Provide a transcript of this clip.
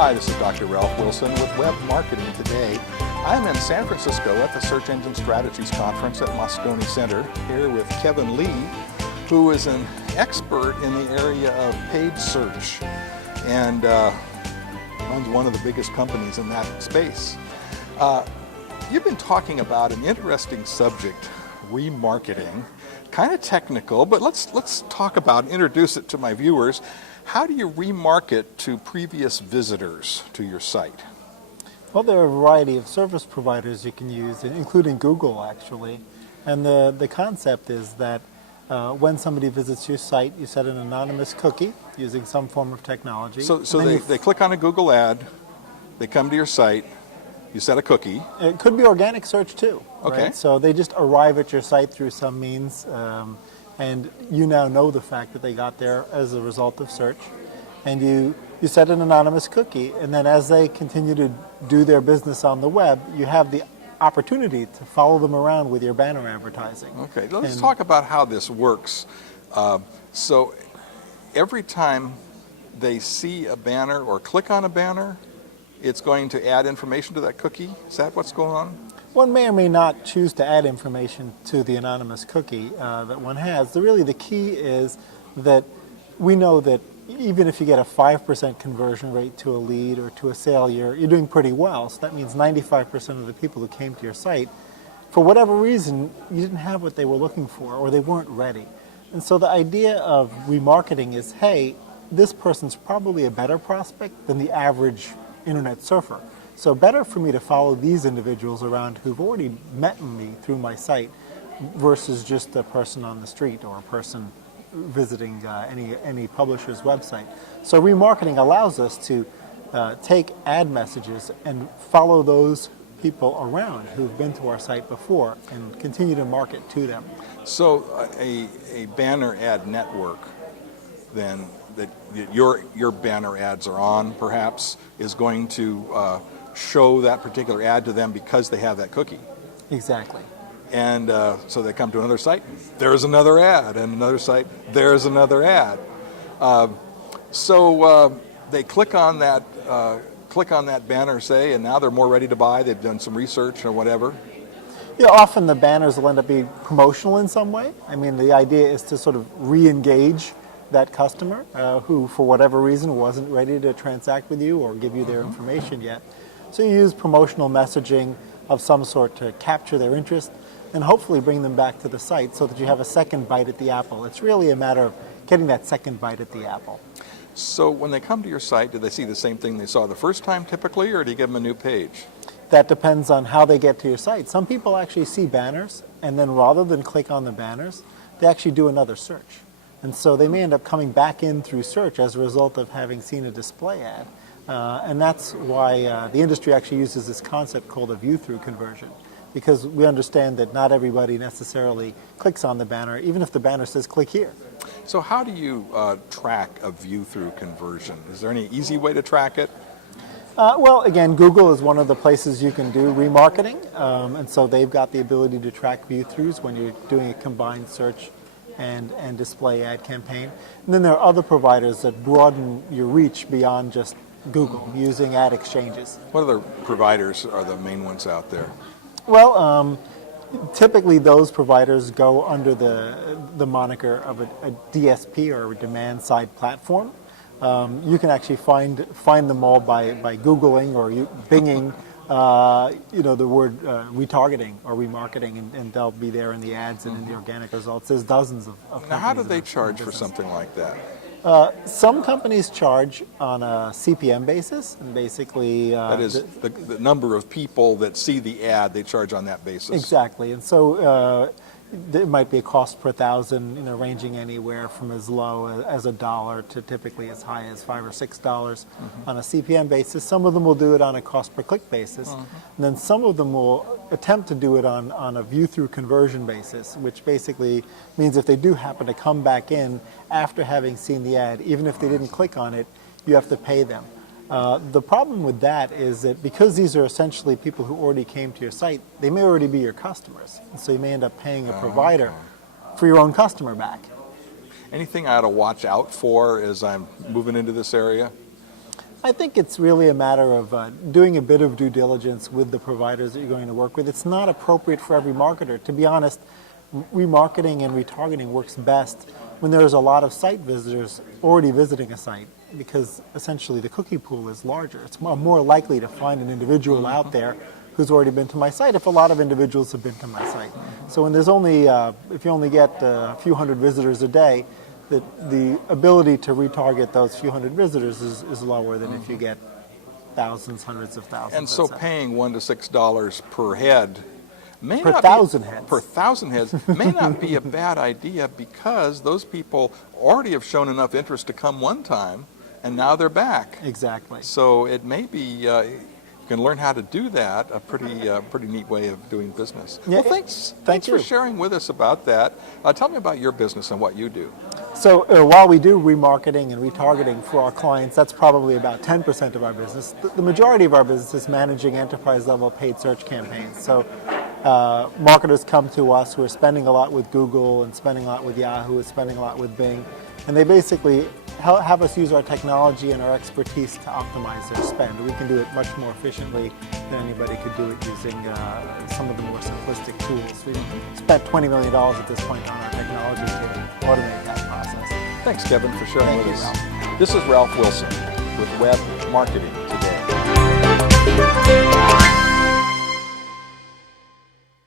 Hi, this is Dr. Ralph Wilson with Web Marketing Today. I'm in San Francisco at the Search Engine Strategies Conference at Moscone Center, here with Kevin Lee, who is an expert in the area of paid search and runs one of the biggest companies in that space. You've been talking about an interesting subject, remarketing. Kind of technical, but let's talk about, introduce it to my viewers. How do you remarket to previous visitors to your site? Well, there are a variety of service providers you can use, including Google, actually. And the concept is that when somebody visits your site, you set an anonymous cookie using some form of technology. So they click on a Google ad, they come to your site, you set a cookie. It could be organic search too. Okay. Right? So they just arrive at your site through some means, and you now know the fact that they got there as a result of search. And you set an anonymous cookie, and then as they continue to do their business on the web, you have the opportunity to follow them around with your banner advertising. Okay, let's talk about how this works. So every time they see a banner or click on a banner, it's going to add information to that cookie? Is that what's going on? One may or may not choose to add information to the anonymous cookie that one has. Really, the key is that we know that even if you get a 5% conversion rate to a lead or to a sale, you're doing pretty well. So that means 95% of the people who came to your site, for whatever reason, you didn't have what they were looking for or they weren't ready. And so the idea of remarketing is, hey, this person's probably a better prospect than the average internet surfer. So better for me to follow these individuals around who've already met me through my site versus just a person on the street or a person visiting any publisher's website. So remarketing allows us to take ad messages and follow those people around who've been to our site before and continue to market to them. So a banner ad network then that your banner ads are on perhaps is going to show that particular ad to them because they have that cookie. Exactly. And so they come to another site, there's another ad, and another site, there's another ad. So they click on that banner, say, and now they're more ready to buy. They've done some research or whatever. Yeah, often the banners will end up being promotional in some way. I mean, the idea is to sort of re-engage that customer who, for whatever reason, wasn't ready to transact with you or give you their information yet. So you use promotional messaging of some sort to capture their interest and hopefully bring them back to the site so that you have a second bite at the apple. It's really a matter of getting that second bite at the apple. So when they come to your site, do they see the same thing they saw the first time typically, or do you give them a new page? That depends on how they get to your site. Some people actually see banners, and then rather than click on the banners, they actually do another search. And so they may end up coming back in through search as a result of having seen a display ad. And that's why the industry actually uses this concept called a vew-through conversion, because we understand that not everybody necessarily clicks on the banner, even if the banner says click here. So how do you track a vew-through conversion? Is there any easy way to track it? Well, again, Google is one of the places you can do remarketing, and so they've got the ability to track view-throughs when you're doing a combined search and display ad campaign. And then there are other providers that broaden your reach beyond just Google, using ad exchanges. What other providers are the main ones out there? Well, typically those providers go under the moniker of a DSP or a demand-side platform. You can actually find them all by Googling or binging the word retargeting or remarketing, and they'll be there in the ads and in the organic results. There's dozens of companies. Now, how do they charge for something like that? Some companies charge on a CPM basis, and basically that is the number of people that see the ad, they charge on that basis. Exactly, and so there might be a cost per thousand, ranging anywhere from as low as $1 to typically as high as $5 or $6 on a CPM basis. Some of them will do it on a cost per click basis, and then some of them will attempt to do it on a view-through conversion basis, which basically means if they do happen to come back in after having seen the ad, even if they didn't click on it, you have to pay them. The problem with that is that because these are essentially people who already came to your site, they may already be your customers. And so you may end up paying a provider for your own customer back. Anything I ought to watch out for as I'm moving into this area? I think it's really a matter of doing a bit of due diligence with the providers that you're going to work with. It's not appropriate for every marketer. To be honest, remarketing and retargeting works best when there's a lot of site visitors already visiting a site, because essentially the cookie pool is larger. It's more likely to find an individual out there who's already been to my site if a lot of individuals have been to my site. So when there's only, if you only get a few hundred visitors a day, the ability to retarget those few hundred visitors is lower than if you get thousands, hundreds of thousands. And so paying $1 to $6 per head may per not thousand be, heads. per thousand heads may not be a bad idea, because those people already have shown enough interest to come one time, and now they're back. Exactly. So it may be, you can learn how to do that, a pretty neat way of doing business. Yeah, well, thanks for sharing with us about that. Tell me about your business and what you do. So while we do remarketing and retargeting for our clients, that's probably about 10% of our business. The majority of our business is managing enterprise-level paid search campaigns. So marketers come to us who are spending a lot with Google and spending a lot with Yahoo and spending a lot with Bing, and they basically have us use our technology and our expertise to optimize their spend. We can do it much more efficiently than anybody could do it using some of the more simplistic tools. We've spent $20 million at this point on our technology to automate that process. Thanks, Kevin, for sharing Thank with you, us. Ralph. This is Ralph Wilson with Web Marketing.